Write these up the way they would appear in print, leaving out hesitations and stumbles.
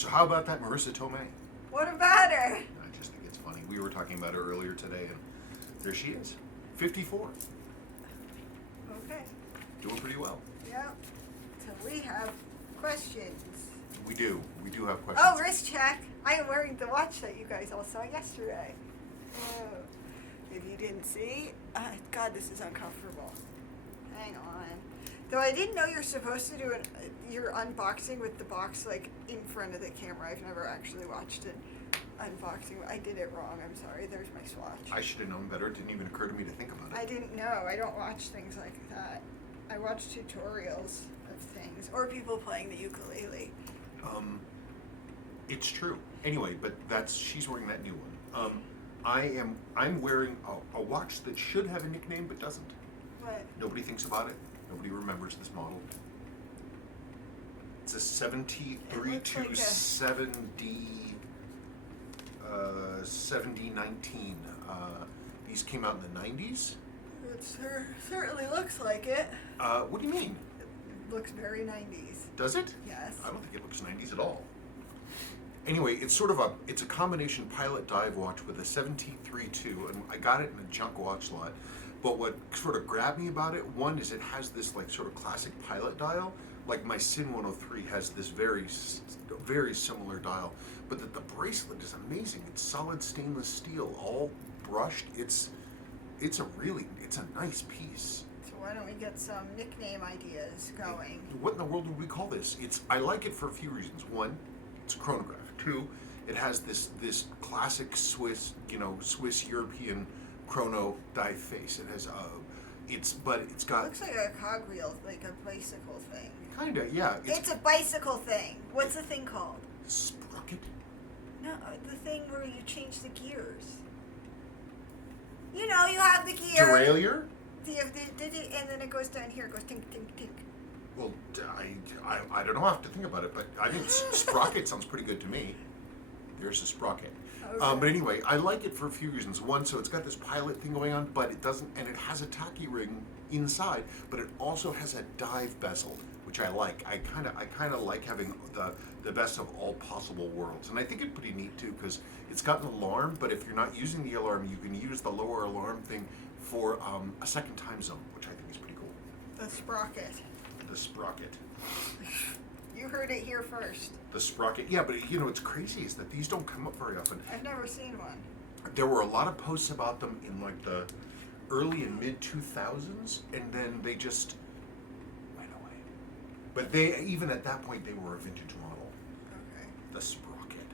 So how about that Marissa Tomei? What about her? I just think it's funny. We were talking about her earlier today, and there she is. 54. Okay. Doing pretty well. Yeah. So we have questions. We do. We do have questions. Oh, wrist check. I am wearing the watch that you guys all saw yesterday. Oh. If you didn't see, God, this is uncomfortable. Hang on. Though I didn't know you're supposed to do your unboxing with the box like in front of the camera. I've never actually watched an unboxing. I did it wrong. I'm sorry. There's my swatch. I should have known better. It didn't even occur to me to think about it. I didn't know. I don't watch things like that. I watch tutorials of things or people playing the ukulele. It's true. Anyway, but she's wearing that new one. I'm wearing a watch that should have a nickname but doesn't. What? Nobody thinks about it. Nobody remembers this model. It's a 73 to 7D 7019. These came out in the 90s. It certainly looks like it. What do you mean? It looks very 90s. Does it? Yes. I don't think it looks 90s at all. Anyway, it's a combination pilot dive watch with a 7T32, and I got it in a junk watch lot. But what sort of grabbed me about it, one is it has this like sort of classic pilot dial, like my Sin 103 has this very similar dial. But that the bracelet is amazing. It's solid stainless steel, all brushed. It's a nice piece. So why don't we get some nickname ideas going? What in the world would we call this? I like it for a few reasons. One, it's a chronograph. Two, it has this classic Swiss European chrono dive face. It has it's got. It looks like a cogwheel, like a bicycle thing. Kinda, yeah. It's a bicycle thing. What's the thing called? Sprocket. No, the thing where you change the gears. You know, you have the gear. Derailleur? And then it goes down here. It goes tink, tink, tink. Well, I don't know. I have to think about it, but I think Sprocket sounds pretty good to me. There's a Sprocket. Okay. But anyway, I like it for a few reasons. One, so it's got this pilot thing going on, but it doesn't, and it has a tacky ring inside, but it also has a dive bezel, which I like. I kind of like having the best of all possible worlds, and I think it's pretty neat too because it's got an alarm. But if you're not using the alarm, you can use the lower alarm thing for a second time zone, which I think is pretty cool. The Sprocket. The Sprocket. You heard it here first. The Sprocket. Yeah, but what's crazy is that these don't come up very often. I've never seen one. There were a lot of posts about them in like the early and mid 2000s, and then they just went away. But even at that point, they were a vintage model. Okay. The Sprocket.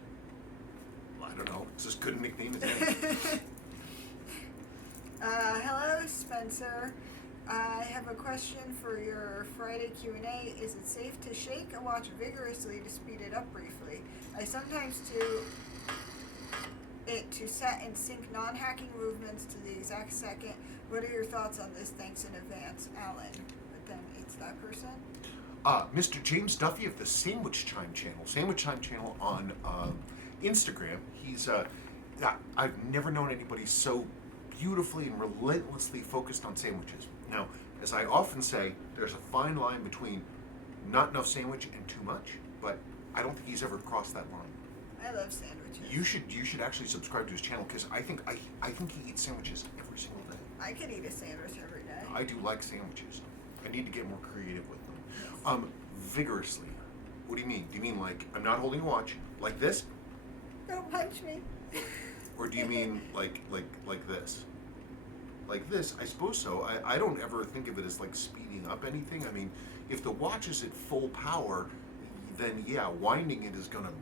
I don't know. It's as good a nickname as any. Hello, Spencer. I have a question for your Friday Q&A. Is it safe to shake a watch vigorously to speed it up briefly? I sometimes do it to set and sync non-hacking movements to the exact second. What are your thoughts on this? Thanks in advance, Alan. But then it's that person. Mr. James Duffy of the Sandwich Time Channel on Instagram. He's I've never known anybody so beautifully and relentlessly focused on sandwiches. Now, as I often say, there's a fine line between not enough sandwich and too much, but I don't think he's ever crossed that line. I love sandwiches. You should actually subscribe to his channel because I think he eats sandwiches every single day. I could eat a sandwich every day. I do like sandwiches. I need to get more creative with them. Vigorously. What do you mean? Do you mean like I'm not holding a watch like this? Don't punch me. Or do you mean like this? Like this, I suppose so. I don't ever think of it as like speeding up anything. I mean, if the watch is at full power, then yeah, winding it is going to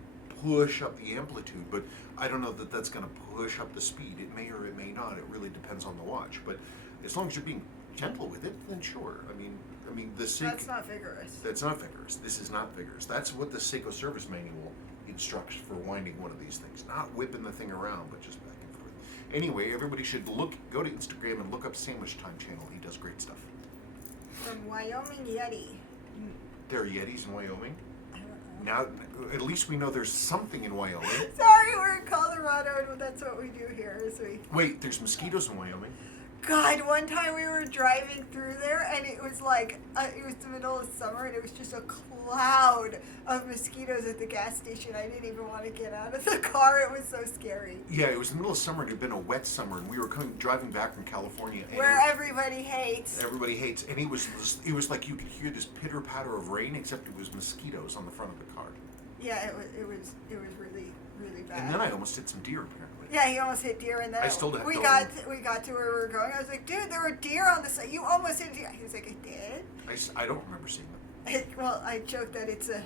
push up the amplitude, but I don't know that that's going to push up the speed. It may or it may not. It really depends on the watch. But as long as you're being gentle with it, then sure. I mean, That's not vigorous. That's not vigorous. This is not vigorous. That's what the Seiko Service Manual instructs for winding one of these things. Not whipping the thing around, but just back and forth. Anyway, everybody should go to Instagram and look up Sandwich Time Channel. He does great stuff. From Wyoming Yeti. There are Yetis in Wyoming? I don't know. Now, at least we know there's something in Wyoming. Sorry, we're in Colorado, and that's what we do here. Wait, there's mosquitoes in Wyoming? God, one time we were driving through there and it was like, it was the middle of summer and it was just a cloud of mosquitoes at the gas station. I didn't even want to get out of the car. It was so scary. Yeah, it was the middle of summer and it had been a wet summer, and we were driving back from California. And where everybody hates. Everybody hates. And it was like you could hear this pitter patter of rain, except it was mosquitoes on the front of the car. Yeah, it was really, really bad. And then I almost hit some deer, apparently. Yeah, he almost hit deer, and then we got to where we were going. I was like, dude, there were deer on the side. You almost hit deer. He was like, I did? I don't remember seeing them. Well, I joke that it's a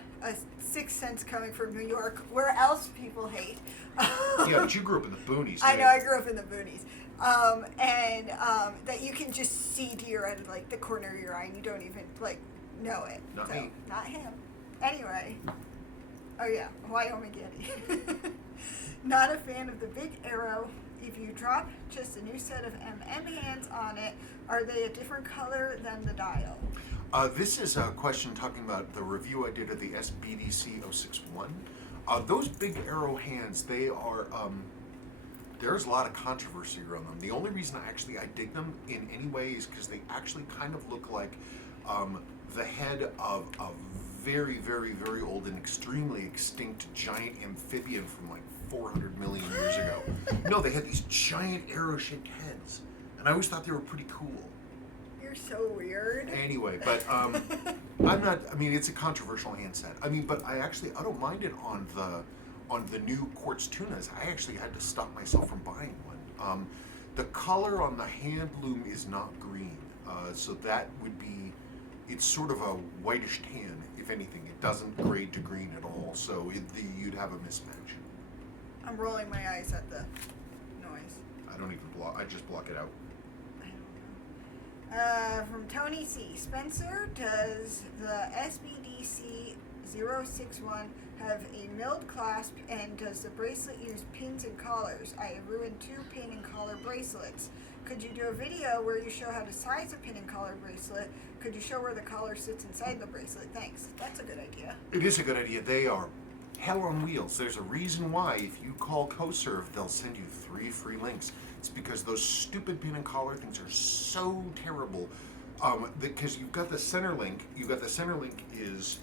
sixth sense coming from New York, where else people hate. Yeah, but you grew up in the boonies. I know, I grew up in the boonies. And that you can just see deer out of, like, the corner of your eye, and you don't even, like, know it. Not me. Not him. Anyway. Oh, yeah, Wyoming Yeti. Not a fan of the big arrow. If you drop just a new set of hands on it, are they a different color than the dial? This is a question talking about the review I did of the SBDC 061. Those big arrow hands, they are, there's a lot of controversy around them. The only reason I dig them in any way is because they actually kind of look like the head of a very, very, very old and extremely extinct giant amphibian from like 400 million years ago. No, they had these giant arrow-shaped heads, and I always thought they were pretty cool. You're so weird. Anyway, but I'm not. I mean, it's a controversial hand set. I mean, but I don't mind it on the new quartz tunas. I actually had to stop myself from buying one. The color on the hand loom is not green, so that would be. It's sort of a whitish tan, if anything. It doesn't grade to green at all, so you'd have a mismatch. I'm rolling my eyes at the noise. I don't even block. I just block it out. I don't know. From Tony C. Spencer, does the SBDC 061 have a milled clasp, and does the bracelet use pins and collars? I have ruined 2 pin and collar bracelets. Could you do a video where you show how to size a pin and collar bracelet? Could you show where the collar sits inside the bracelet? Thanks. That's a good idea. It is a good idea. They are hell on wheels. There's a reason why if you call CoServe, they'll send you 3 free links. It's because those stupid pin and collar things are so terrible. Because you've got the center link. The center link is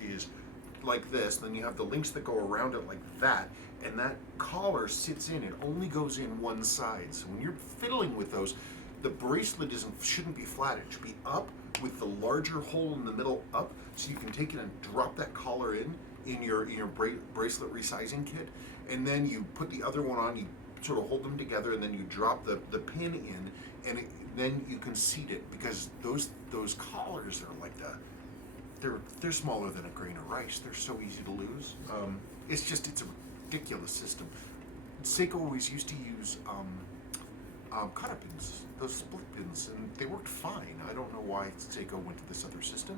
like this. Then you have the links that go around it like that. And that collar sits in. It only goes in one side. So when you're fiddling with those, the bracelet shouldn't be flat. It should be up with the larger hole in the middle up, so you can take it and drop that collar in your bracelet resizing kit, and then you put the other one on. You sort of hold them together, and then you drop the pin in, and then you can seat it, because those collars are like they're smaller than a grain of rice. They're so easy to lose. It's a ridiculous system. Seiko always used to use cutter pins, those split pins, and they worked fine. I don't know why Seiko went to this other system.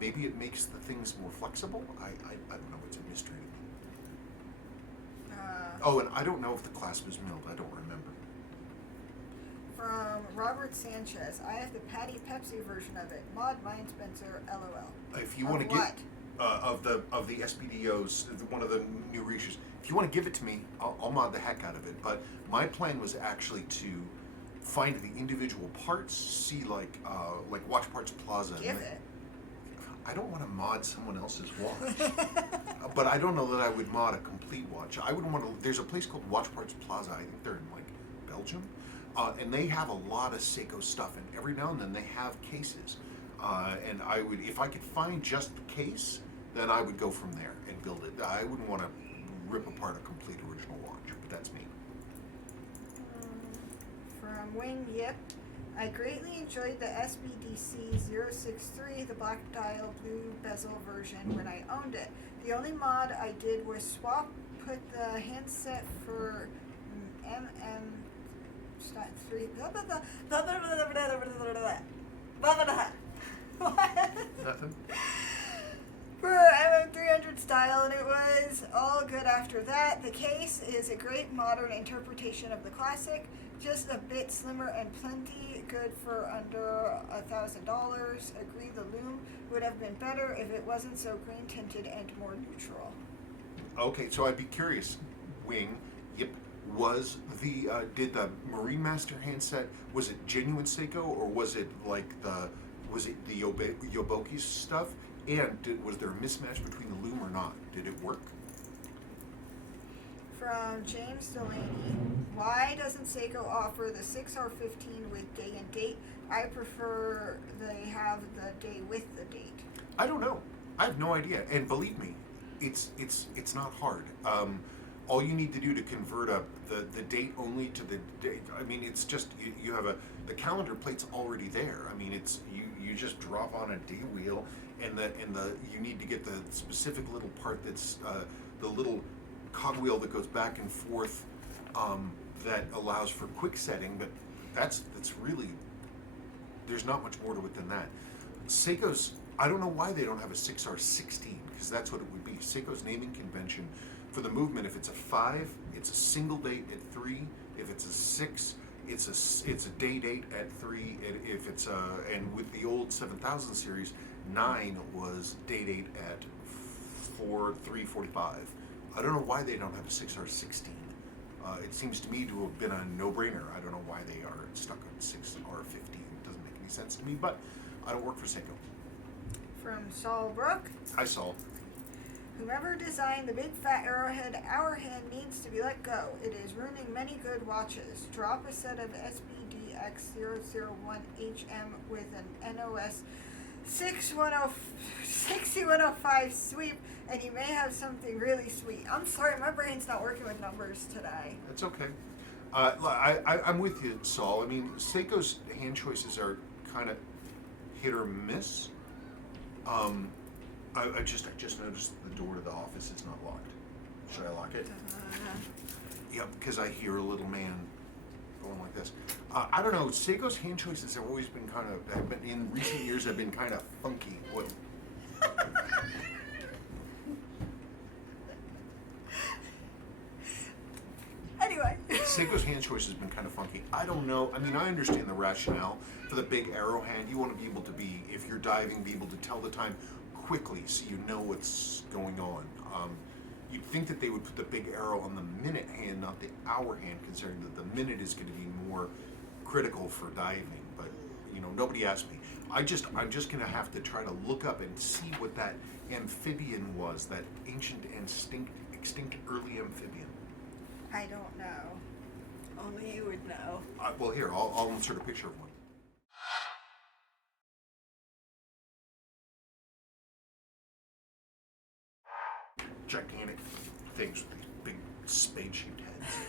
Maybe it makes the things more flexible. I don't know. It's a mystery to me. Oh, and I don't know if the clasp is milled. I don't remember. From Robert Sanchez, I have the Patty Pepsi version of it. Mod mine, Spencer, LOL. If you want to get of the SBDOs, one of the new reissues, if you want to give it to me, I'll mod the heck out of it. But my plan was actually to find the individual parts, see like Watch Parts Plaza. Give it. I don't want to mod someone else's watch, but I don't know that I would mod a complete watch. I would want to. There's a place called Watch Parts Plaza. I think they're in like Belgium, and they have a lot of Seiko stuff. And every now and then they have cases, and I would, if I could find just the case, then I would go from there and build it. I wouldn't want to rip apart a complete original watch, but that's me. From Wing Yip, I greatly enjoyed the SBDC 063, the black dial blue bezel version, when I owned it. The only mod I did was put the handset for MM3. Nothing. For MM300 style, and it was all good after that. The case is a great modern interpretation of the classic, just a bit slimmer and plenty good for under $1,000. Agree the loom would have been better if it wasn't so green tinted and more neutral. Okay, so I'd be curious, Wing, Yip, Was the did the Marine Master handset, was it genuine Seiko, or was it like the Yoboki's stuff? And was there a mismatch between the loom or not? Did it work? From James Delaney, why doesn't Seiko offer the 6R15 with day and date? I prefer they have the day with the date. I don't know. I have no idea. And believe me, it's not hard. All you need to do to convert the date only to the date. I mean, it's just you have the calendar plate's already there. I mean, it's you just drop on a day wheel, and you need to get the specific little part that's the little cogwheel that goes back and forth that allows for quick setting. But that's really, there's not much more to it than that. Seiko's, I don't know why they don't have a 6R16, because that's what it would be. Seiko's naming convention for the movement, if it's a 5, it's a single date at 3. If it's a 6, it's a day date at 3. And if it's and with the old 7000 series, 9 was day date at 3:45. I don't know why they don't have a 6R16. It seems to me to have been a no-brainer. I don't know why they are stuck on 6R15. It doesn't make any sense to me, but I don't work for Seiko. From Saul Brook. Hi, Saul. Whomever designed the big fat arrowhead hour hand needs to be let go. It is ruining many good watches. Drop a set of SBDX001HM with an NOS 6105 sweep, and you may have something really sweet. I'm sorry, my brain's not working with numbers today. That's okay. I'm with you, Saul. I mean, Seiko's hand choices are kind of hit or miss. I just noticed the door to the office is not locked. Should I lock it? Yep, because I hear a little man going like this. I don't know. Seiko's hand choices have always been in recent years have been kind of funky. What? Anyway. Seiko's hand choice has been kind of funky. I don't know. I mean, I understand the rationale for the big arrow hand. You want to be able to if you're diving, be able to tell the time quickly so you know what's going on. You'd think that they would put the big arrow on the minute hand, not the hour hand, considering that the minute is going to be more critical for diving. But nobody asked me. I'm just going to have to try to look up and see what that amphibian was, that ancient and extinct early amphibian. I don't know. Only you would know. Well, here, I'll insert a picture of one. Gigantic things with these big spade-shaped heads.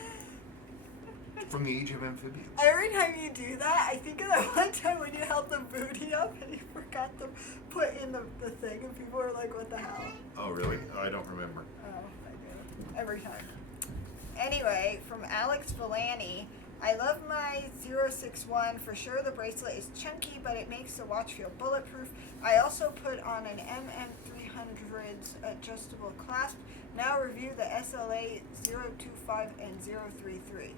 From the age of amphibians. Every time you do that, I think of that one time when you held the booty up and you forgot to put in the thing, and people were like, what the hell? Oh, really? I don't remember. Oh, I do. Every time. Anyway, from Alex Villani, I love my 061. For sure the bracelet is chunky, but it makes the watch feel bulletproof. I also put on an MM300's adjustable clasp. Now review the SLA 025 and 033.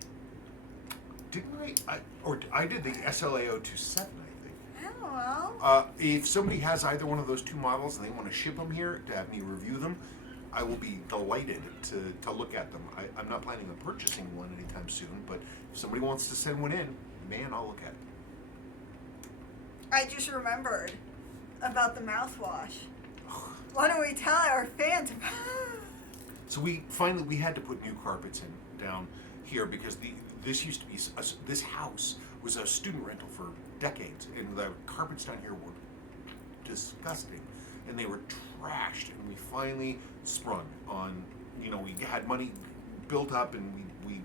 Didn't I did the SLA 027, I think. Oh, well. If somebody has either one of those two models and they want to ship them here to have me review them, I will be delighted to look at them. I'm not planning on purchasing one anytime soon, but if somebody wants to send one in, man, I'll look at it. I just remembered about the mouthwash. Why don't we tell our fans about it? So we had to put new carpets down here because this used to be this house was a student rental for decades, and the carpets down here were disgusting, and they were trashed. And we finally sprung on. We had money built up, and we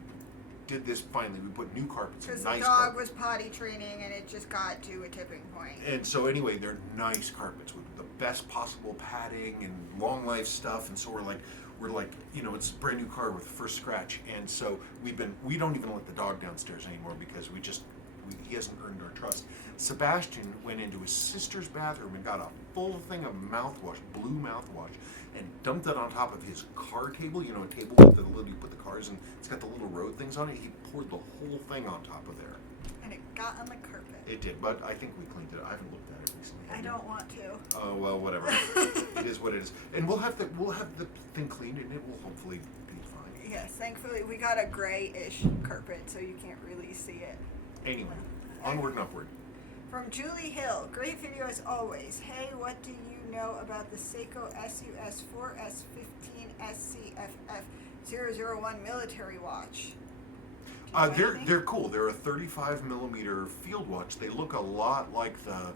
did this finally. We put new carpets. Because nice the dog carpets. was potty training, and it just got to a tipping point. And so anyway, they're nice carpets with the best possible padding and long life stuff. And so we're like, it's a brand new car with the first scratch. And so we don't even let the dog downstairs anymore because he hasn't earned our trust. Sebastian went into his sister's bathroom and got a full thing of mouthwash, blue mouthwash, and dumped it on top of his car table. A table with the little, you put the cars in, it's got the little road things on it. He poured the whole thing on top of there. And it got on the carpet. It did, but I think we cleaned it. I haven't looked at it recently. I don't want to. Oh, well, whatever. It is what it is. And we'll have the thing cleaned, and it will hopefully be fine. Yes, thankfully we got a grayish carpet, so you can't really see it. Anyway, onward and upward. From Julie Hill, great video as always. Hey, what do you know about the Seiko SUS 4S15 SCFF 001 military watch? They're cool. They're a 35 millimeter field watch. They look a lot like the.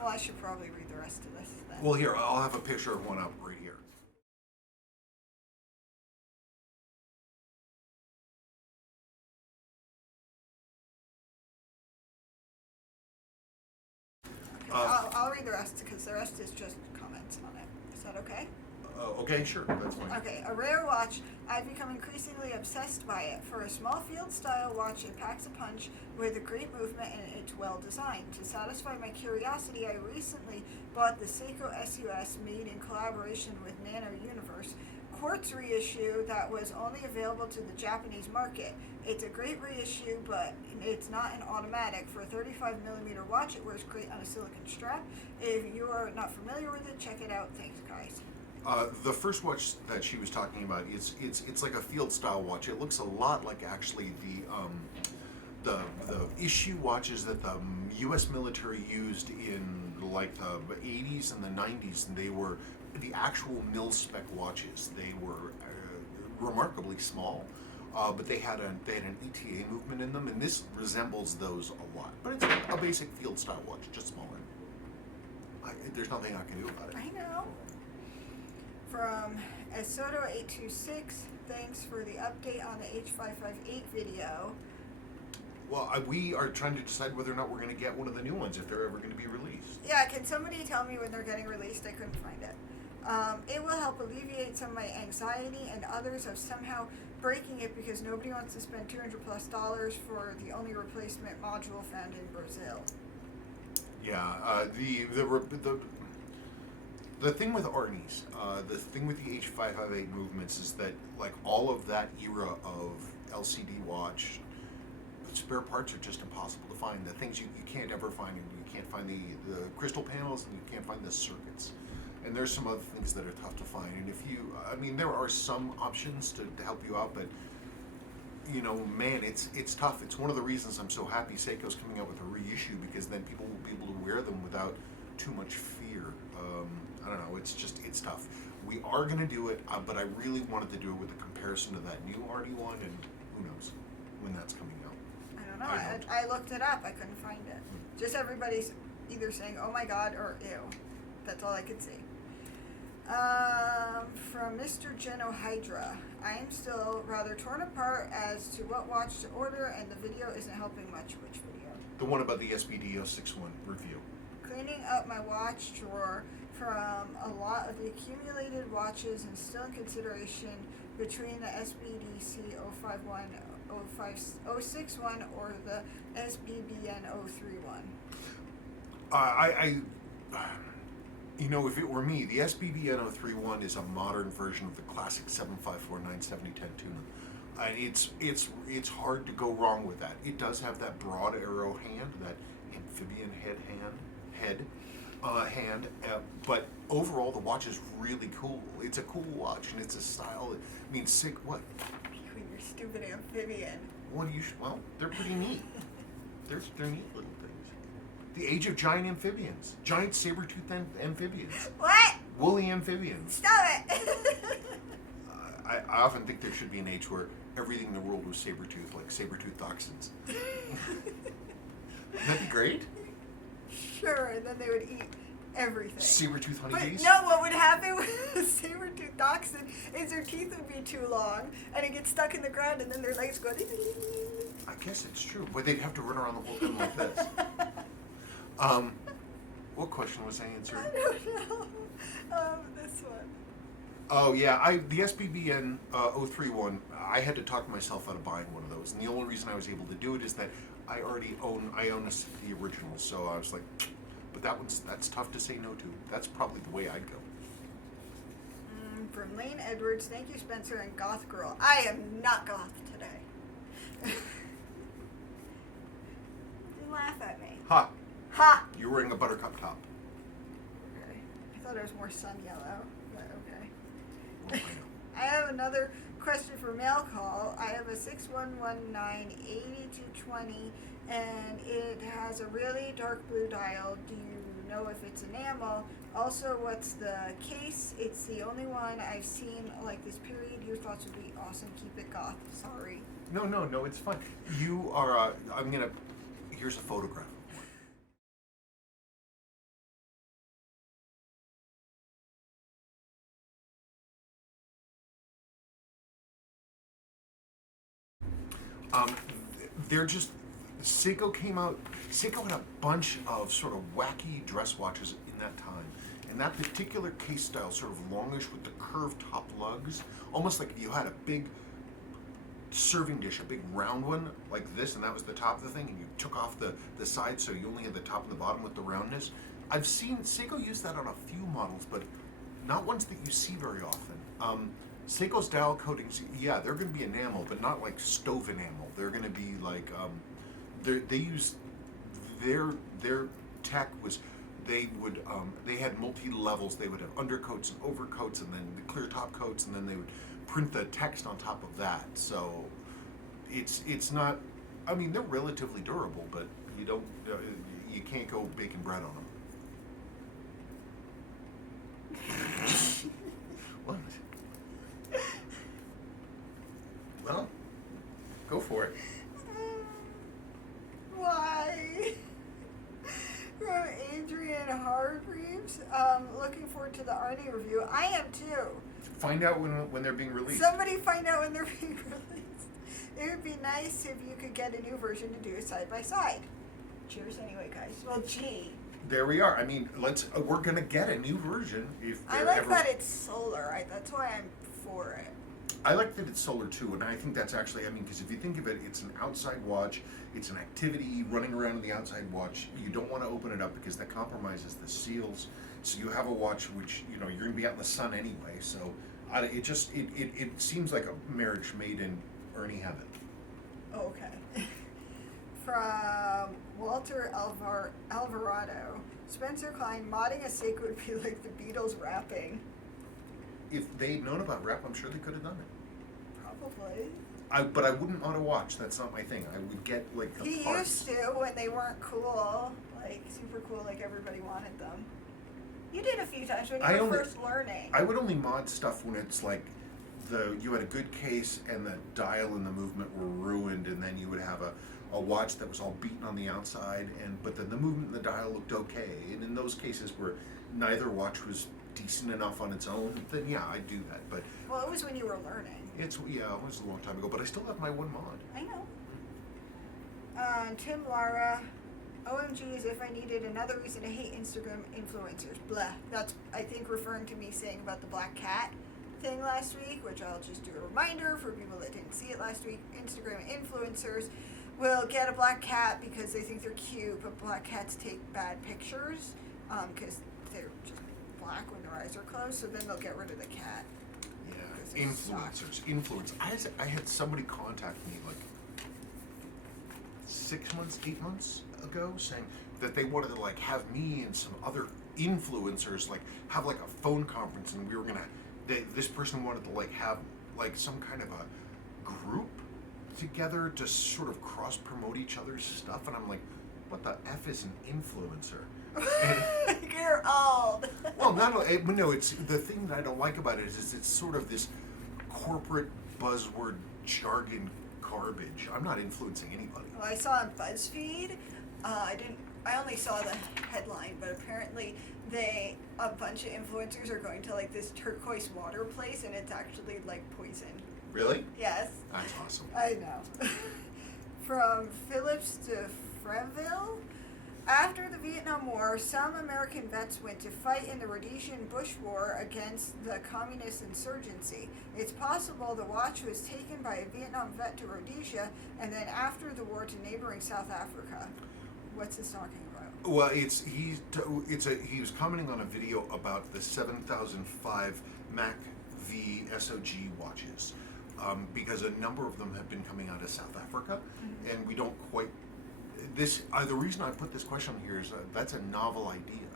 Well, I should probably read the rest of this then. Well, here I'll have a picture of one up right here. I'll read the rest because the rest is just comments on it. Is that okay? Okay, sure, that's fine. Okay, a rare watch. I've become increasingly obsessed by it. For a small field style watch, it packs a punch with a great movement and it's well designed. To satisfy my curiosity, I recently bought the Seiko SUS made in collaboration with Nano Universe quartz reissue that was only available to the Japanese market. It's a great reissue, but it's not an automatic. For a 35 millimeter watch, it wears great on a silicone strap. If you are not familiar with it, check it out. Thanks, guys. The first watch that she was talking about, it's like a field style watch. It looks a lot like actually the issue watches that the U.S. military used in like the 80s and the 90s, and they were the actual mil-spec watches. They were remarkably small, but they had an ETA movement in them, and this resembles those a lot. But it's a basic field style watch, just smaller. There's nothing I can do about it. I know. From Esoto826, thanks for the update on the H558 video. Well, we are trying to decide whether or not we're going to get one of the new ones, if they're ever going to be released. Yeah, can somebody tell me when they're getting released? I couldn't find it. It will help alleviate some of my anxiety and others of somehow breaking it because nobody wants to spend $200+ for the only replacement module found in Brazil. Yeah, the thing with Arnie's, the thing with the H558 movements is that like all of that era of LCD watch, spare parts are just impossible to find. The things you can't ever find, you can't find the crystal panels and you can't find the circuits. And there's some other things that are tough to find. And if you, I mean, there are some options to help you out, but you know, man, it's tough. It's one of the reasons I'm so happy Seiko's coming out with a reissue, because then people will be able to wear them without too much fear. I don't know, it's tough. We are going to do it, but I really wanted to do it with a comparison to that new Arnie one, and who knows when that's coming out. I don't know. I looked it up. I couldn't find it. Just everybody's either saying, oh my god, or ew. That's all I could see. From Mr. Geno Hydra, I am still rather torn apart as to what watch to order, and the video isn't helping much. Which video? The one about the SBD 061 review. Cleaning up my watch drawer from a lot of the accumulated watches and still in consideration between the SBDC 051, 061 or the SBBN 031. You know, if it were me, the SBBN 031 is a modern version of the classic 754 970 10 tuna. It's hard to go wrong with that. It does have that broad arrow hand, that amphibian hand, but overall the watch is really cool. It's a cool watch, and it's a style. I mean, sick. What? Your stupid amphibian. Well, they're pretty neat. They're neat little things. The age of giant amphibians, giant saber-toothed amphibians. What? Woolly amphibians. Stop it. I often think there should be an age where everything in the world was saber-toothed, like saber-toothed dachshunds. Wouldn't that be great? Sure, and then they would eat everything. Saber-toothed honeybees? But no, what would happen with a saber-toothed dachshund is their teeth would be too long, and it gets stuck in the ground, and then their legs go... I guess it's true, but they'd have to run around the whole time like this. What question was I answering? I don't know. This one. Oh yeah, the SBBN 031. I had to talk myself out of buying one of those, and the only reason I was able to do it is that I own the original, so I was like, but that's tough to say no to. That's probably the way I'd go. From Lane Edwards, thank you, Spencer and Goth Girl. I am not goth today. You laugh at me. Ha! Ha! You're wearing a buttercup top. Okay. I thought it was more sun yellow, but okay. Well, I know. I have another question for mail call. I have a 6119 8220, and it has a really dark blue dial. Do you know if it's enamel? Also, what's the case? It's the only one I've seen like this period. Your thoughts would be awesome. Keep it goth. Sorry. No, it's fine. You are, here's a photograph. They're just, Seiko came out, Seiko had a bunch of sort of wacky dress watches in that time. And that particular case style, sort of longish with the curved top lugs, almost like you had a big serving dish, a big round one like this, and that was the top of the thing, and you took off the side so you only had the top and the bottom with the roundness. I've seen Seiko use that on a few models, but not ones that you see very often. Seiko's dial coatings, yeah, they're going to be enamel, but not like stove enamel. They're going to be like, they use, their tech was, they had multi-levels. They would have undercoats and overcoats, and then the clear top coats, and then they would print the text on top of that. So it's not, I mean, they're relatively durable, but you can't go baking bread on them. What? Well, go for it. Why? From Adrian Hargreaves. Looking forward to the Arnie review. I am too. Find out when they're being released. Somebody find out when they're being released. It would be nice if you could get a new version to do side by side. Cheers anyway, guys. Well, gee. There we are. I mean, we're gonna get a new version if I like that it's solar. That's why I'm for it. I like that it's solar too, and I think that's actually, I mean, because if you think of it, it's an outside watch, it's an activity running around in the outside watch. You don't want to open it up because that compromises the seals. So you have a watch which, you're going to be out in the sun anyway. So it seems like a marriage made in Ernie heaven. Okay. From Walter Alvarado, Spencer Klein, modding a Seiko would be like the Beatles rapping. If they'd known about rap, I'm sure they could have done it. Probably. But I wouldn't want to watch. That's not my thing. I would get like the He parts. used to when they weren't cool, like super cool, like everybody wanted them. You did a few times when you were first learning. I would only mod stuff when it's like you had a good case and the dial and the movement were ruined, and then you would have a watch that was all beaten on the outside, but then the movement and the dial looked okay. And in those cases where neither watch was decent enough on its own, then yeah, I'd do that. But well, it was when you were learning. It was a long time ago, but I still have my one mod. I know. Tim Lara, OMG, as if I needed another reason to hate Instagram influencers. Blah. That's, I think, referring to me saying about the black cat thing last week, which I'll just do a reminder for people that didn't see it last week. Instagram influencers will get a black cat because they think they're cute, but black cats take bad pictures because they're just black when their eyes are closed, so then they'll get rid of the cat. Yeah, influence. I had somebody contact me like 8 months ago saying that they wanted to like have me and some other influencers like have like a phone conference, and we were gonna. This person wanted to like have like some kind of a group together to sort of cross promote each other's stuff, and I'm like, what the F is an influencer? You're old. Well, not only, but no. It's the thing that I don't like about it is it's sort of this corporate buzzword jargon garbage. I'm not influencing anybody. Well, I saw on BuzzFeed. I only saw the headline, but apparently a bunch of influencers are going to like this turquoise water place, and it's actually like poison. Really? Yes. That's awesome. I know. From Phillips to Freville. After the Vietnam War, some American vets went to fight in the Rhodesian Bush War against the communist insurgency. It's possible the watch was taken by a Vietnam vet to Rhodesia and then after the war to neighboring South Africa. What's this talking about? Well, he was commenting on a video about the 7005 Mac V SOG watches because a number of them have been coming out of South Africa, and we don't quite. The reason I put this question here is that's a novel idea.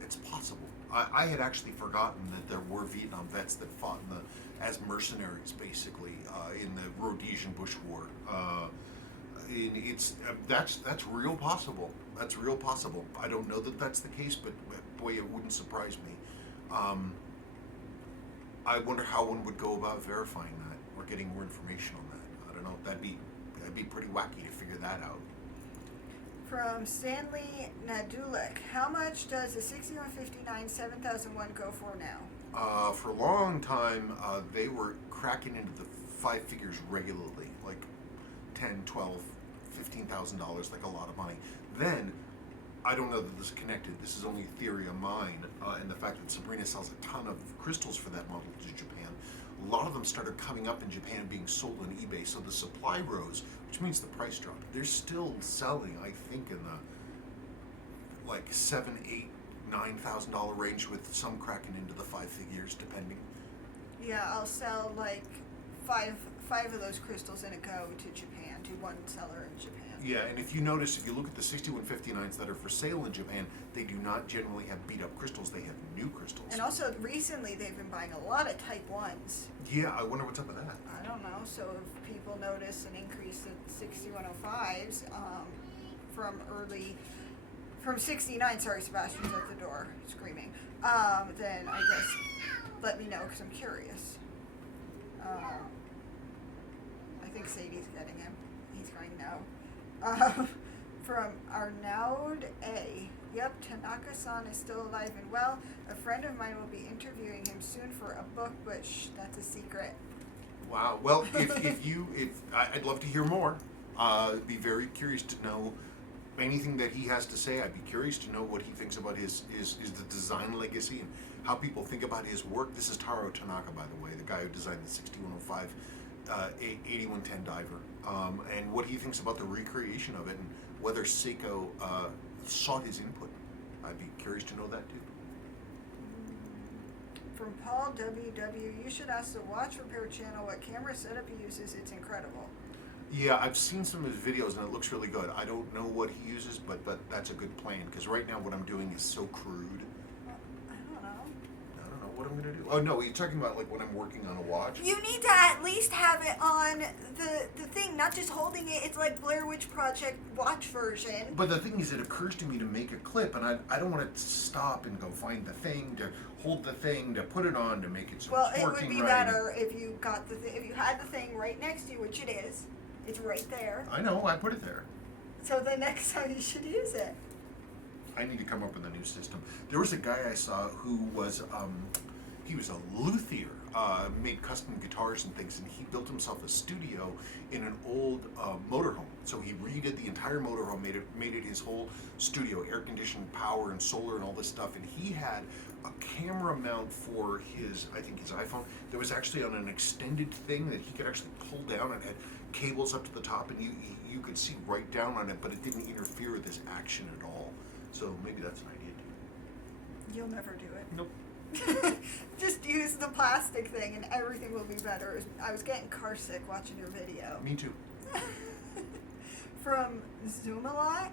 It's possible. I had actually forgotten that there were Vietnam vets that fought as mercenaries, basically, in the Rhodesian Bush War. And that's real possible. That's real possible. I don't know that that's the case, but boy, it wouldn't surprise me. I wonder how one would go about verifying that or getting more information on that. I don't know. That'd be pretty wacky to figure that out. From Stanley Nadulek, how much does the 6159 7001 go for now? For a long time, they were cracking into the five figures regularly, like $10, $12, $15,000, like a lot of money. Then, I don't know that this is connected. This is only a theory of mine, and the fact that Sabrina sells a ton of crystals for that model to Japan. A lot of them started coming up in Japan and being sold on eBay, so the supply rose, which means the price dropped. They're still selling, I think, in the like $7,000, $8,000, $9,000 range, with some cracking into the five figures, depending. Yeah, I'll sell like five of those crystals in a go to Japan, to one seller in Japan. Yeah, and if you notice, if you look at the 6159s that are for sale in Japan, they do not generally have beat up crystals, they have new crystals. And also, recently they've been buying a lot of Type 1s. Yeah, I wonder what's up with that. I don't know, so if people notice an increase in 6105s from 69, sorry, Sebastian's at the door screaming, then I guess let me know, because I'm curious. I think Sadie's getting him. He's going no. From Arnaud A. Yep, Tanaka-san is still alive and well. A friend of mine will be interviewing him soon for a book, but that's a secret. Wow. Well, I'd love to hear more. I'd be very curious to know anything that he has to say. I'd be curious to know what he thinks about his the design legacy and how people think about his work. This is Taro Tanaka, by the way, the guy who designed the 6105 8110 diver, and what he thinks about the recreation of it and whether Seiko sought his input. I'd be curious to know that too. From Paul WW, you should ask the watch repair channel what camera setup he uses. It's incredible. Yeah, I've seen some of his videos and it looks really good. I don't know what he uses, but that's a good plan, because right now what I'm doing is so crude. I don't know what I'm gonna do. Oh no, you're talking about like when I'm working on a watch? You need to at least have it on the thing, not just holding it. It's like Blair Witch Project watch version. But the thing is, it occurs to me to make a clip, and I don't want to stop and go find the thing, to hold the thing, to put it on, to make it so it's working right. Well, it would be better if you got if you had the thing right next to you, which it is. It's right there. I know, I put it there. So the next time you should use it. I need to come up with a new system. There was a guy I saw who was, he was a luthier, made custom guitars and things, and he built himself a studio in an old motorhome. So he redid the entire motorhome, made it his whole studio, air conditioned, power and solar and all this stuff, and he had a camera mount for his iPhone that was actually on an extended thing that he could actually pull down, and had cables up to the top, and you could see right down on it, but it didn't interfere with his action at all. So maybe that's an idea too. You'll never do it. Nope. Just use the plastic thing and everything will be better. I was getting car sick watching your video. Me too. From Zoomalot,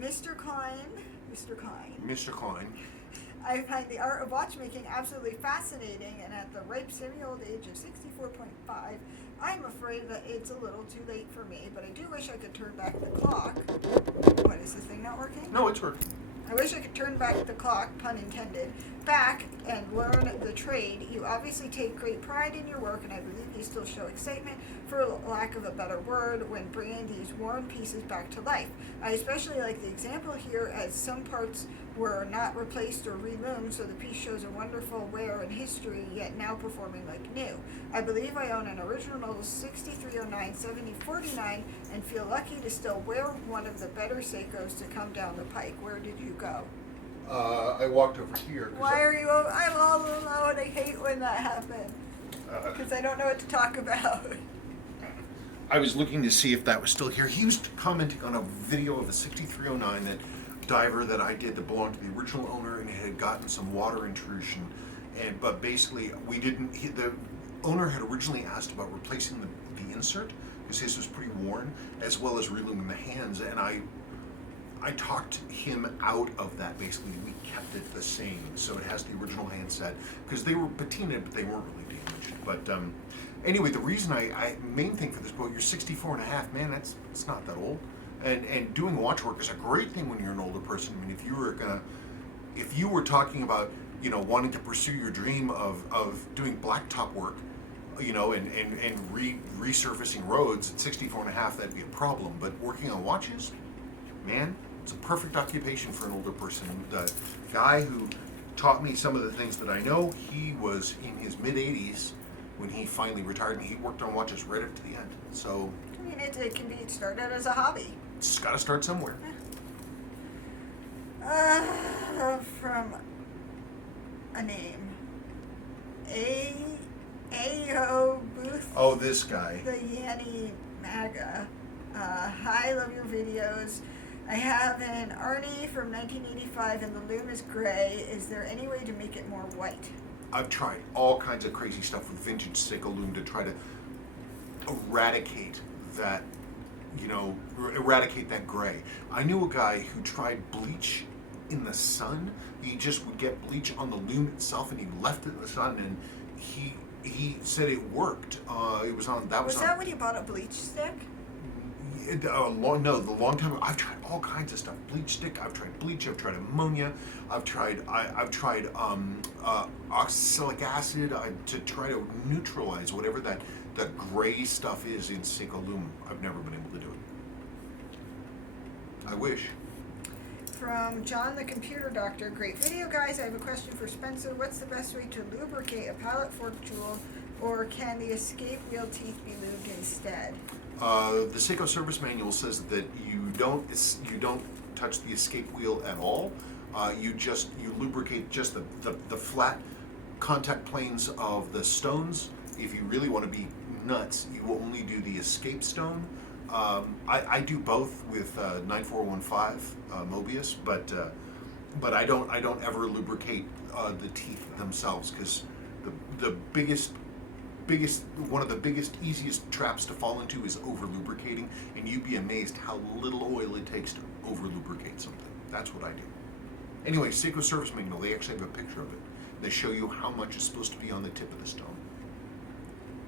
Mr. Klein. Mr. Klein. I find the art of watchmaking absolutely fascinating, and at the ripe semi-old age of 64.5, I'm afraid that it's a little too late for me, but I do wish I could turn back the clock. What, is this thing not working? No, it's working. I wish I could turn back the clock, pun intended, back and learn the trade. You obviously take great pride in your work, and I believe you still show excitement, for lack of a better word, when bringing these worn pieces back to life. I especially like the example here, as some parts were not replaced or reloomed, so the piece shows a wonderful wear and history, yet now performing like new. I believe I own an original 6309 7049 and feel lucky to still wear one of the better Seikos to come down the pike. Where did you go? I walked over here. Why are you? I'm all alone. I hate when that happens. Because I don't know what to talk about. I was looking to see if that was still here. He was commenting on a video of a 6309 diver that I did that belonged to the original owner, and it had gotten some water intrusion. But basically, the owner had originally asked about replacing the insert, because his was pretty worn, as well as relooming the hands. And I talked him out of that. Basically, we kept it the same, so it has the original handset because they were patinaed, but they weren't really damaged. But anyway, the reason main thing for this boat, you're 64 and a half, man. It's not that old, and doing watch work is a great thing when you're an older person. I mean, if you were talking about wanting to pursue your dream of doing blacktop work, and resurfacing roads at 64 and a half, that'd be a problem. But working on watches, man, it's a perfect occupation for an older person. The guy who taught me some of the things that I know, he was in his mid-80s when he finally retired, and he worked on watches right up to the end. So, I mean, it can be started as a hobby. It's got to start somewhere. From a name. Ayo Booth. Oh, this guy. The Yanni MAGA. Hi, love your videos. I have an Arnie from 1985 and the loom is gray. Is there any way to make it more white? I've tried all kinds of crazy stuff with vintage Seiko loom to try to eradicate that, eradicate that gray. I knew a guy who tried bleach in the sun. He just would get bleach on the loom itself and he left it in the sun, and he said it worked. It was on that was that when you bought a bleach stick? The long time ago. I've tried all kinds of stuff. Bleach stick. I've tried bleach. I've tried ammonia. I've tried oxalic acid to try to neutralize whatever that gray stuff is in Seiko loom. I've never been able to do it. I wish. From John the Computer Doctor, great video guys. I have a question for Spencer. What's the best way to lubricate a pallet fork jewel, or can the escape wheel teeth be lubed instead? The Seiko service manual says that you don't touch the escape wheel at all. You lubricate just the flat contact planes of the stones. If you really want to be nuts, you will only do the escape stone. I do both with 9415 Mobius, but I don't ever lubricate the teeth themselves, because the one of the biggest, easiest traps to fall into is over lubricating, and you'd be amazed how little oil it takes to over lubricate something. That's what I do. Anyway, Seiko service manual, they actually have a picture of it. They show you how much is supposed to be on the tip of the stone.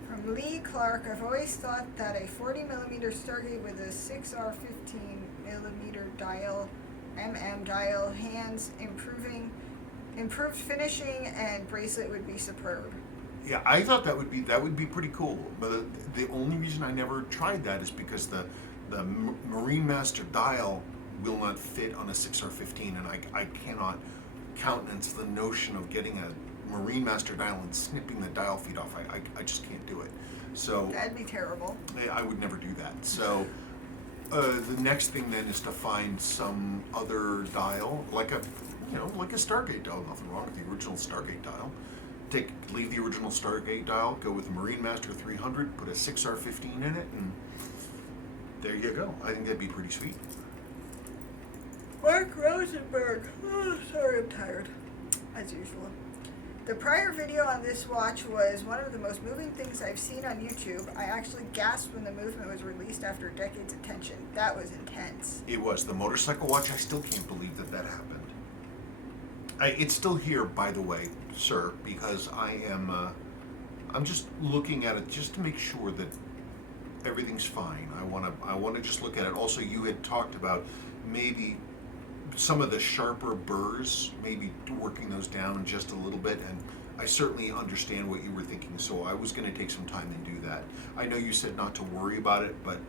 From Lee Clark, I've always thought that a 40mm Stargate with a 6R 15mm dial, dial, hands, improved finishing, and bracelet would be superb. Yeah, I thought that would be pretty cool. But the only reason I never tried that is because the Marine Master dial will not fit on a 6R15, and I cannot countenance the notion of getting a Marine Master dial and snipping the dial feet off. I just can't do it. So that'd be terrible. I would never do that. So the next thing then is to find some other dial, like a Stargate dial. Nothing wrong with the original Stargate dial. Leave the original Stargate dial, go with Marine Master 300, put a 6R15 in it, and there you go. I think that'd be pretty sweet. Mark Rosenberg. Oh, sorry, I'm tired, as usual. The prior video on this watch was one of the most moving things I've seen on YouTube. I actually gasped when the movement was released after decades of tension. That was intense. It was. The motorcycle watch, I still can't believe that happened. It's still here, by the way, sir, because I'm just looking at it just to make sure that everything's fine. I want to just look at it. Also, you had talked about maybe some of the sharper burrs, maybe working those down just a little bit, and I certainly understand what you were thinking, so I was going to take some time and do that. I know you said not to worry about it, but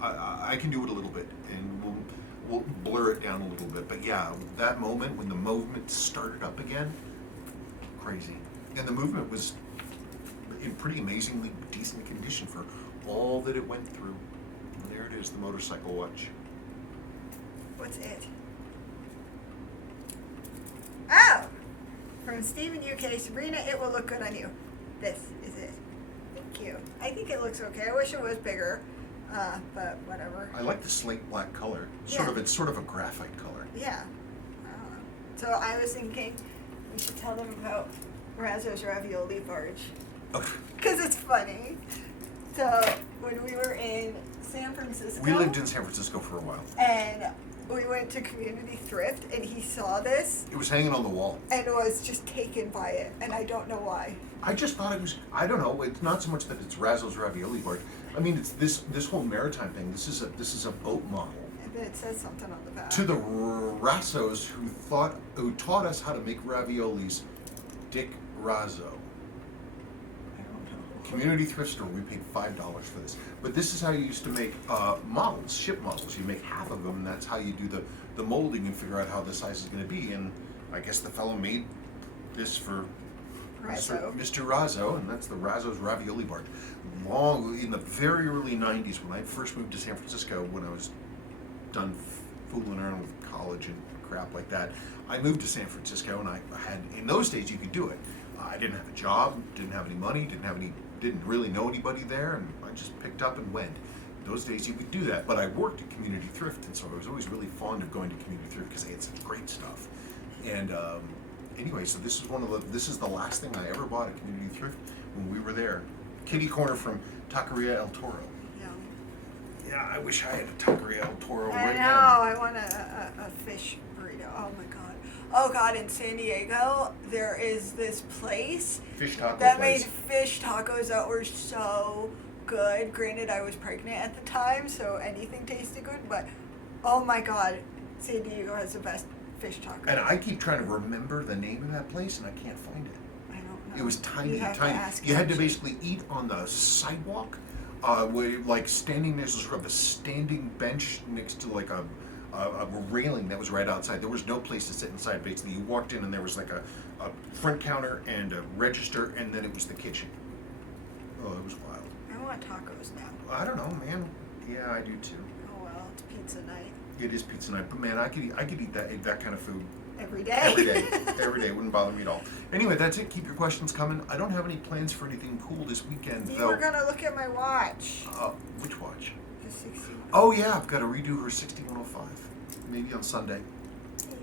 I can do it a little bit, and we'll blur it down a little bit. But yeah, that moment when the movement started up again, crazy. And the movement was in pretty amazingly decent condition for all that it went through. And there it is, the motorcycle watch. What's it? Oh! From Stephen UK, Sabrina, it will look good on you. This is it. Thank you. I think it looks okay. I wish it was bigger, but whatever. I like the slate black color. Yeah. It's sort of a graphite color. Yeah. I don't know. So I was thinking we should tell them about Razzo's Ravioli Barge. Because it's funny. So when we were in San Francisco. We lived in San Francisco for a while. And we went to Community Thrift and he saw this It was hanging on the wall. and was just taken by it, and I don't know why. I just thought it was. I don't know. It's not so much that it's Razzo's ravioli bar. I mean, it's this whole maritime thing. This is a boat model. And then it says something on the back. To the Rassos who taught us how to make raviolis, Dick Razzo. I don't know. Community thrift store. We paid $5 for this. But this is how you used to make models, ship models. You make half of them, and that's how you do the molding and figure out how the size is going to be. And I guess the fellow made this for Razzo. Mr. Razzo, and that's the Razzo's ravioli bar. Long in the very early '90s, when I first moved to San Francisco, when I was done fooling around with college and crap like that, I moved to San Francisco, and I had, in those days you could do it. I didn't have a job, didn't have any money, didn't really know anybody there, and I just picked up and went. Those days you could do that, but I worked at Community Thrift, and so I was always really fond of going to Community Thrift because they had some great stuff. And anyway, so this is the last thing I ever bought at Community Thrift when we were there. Kitty corner from Taqueria El Toro. Yeah. Yeah, I wish I had a Taqueria El Toro I right know. now. I want a fish burrito. Oh my god. Oh god. In San Diego, there is this place Fish taco that place. made fish tacos that were so good. Granted, I was pregnant at the time, so anything tasted good. But oh my god, San Diego has the best fish tacos. And I keep trying to remember the name of that place, and I can't find it. I don't know. It was tiny, You have to tiny. ask You had to him. basically eat on the sidewalk, where like standing there's sort of a standing bench next to like a railing that was right outside. There was no place to sit inside. Basically, you walked in and there was like a front counter and a register, and then it was the kitchen. Oh, it was wild. I want tacos now. I don't know, man. Yeah, I do too. Oh well, it's pizza night It is pizza night, but man, I could eat that kind of food every day. every day. Every day, wouldn't bother me at all. Anyway, that's it. Keep your questions coming. I don't have any plans for anything cool this weekend, You though. were gonna look at my watch. Which watch? The 60. Oh yeah, I've got to redo her 6105. Maybe on Sunday. Maybe.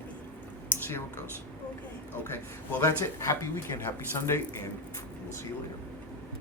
See how it goes. Okay. Okay. Well, that's it. Happy weekend, happy Sunday, and we'll see you later.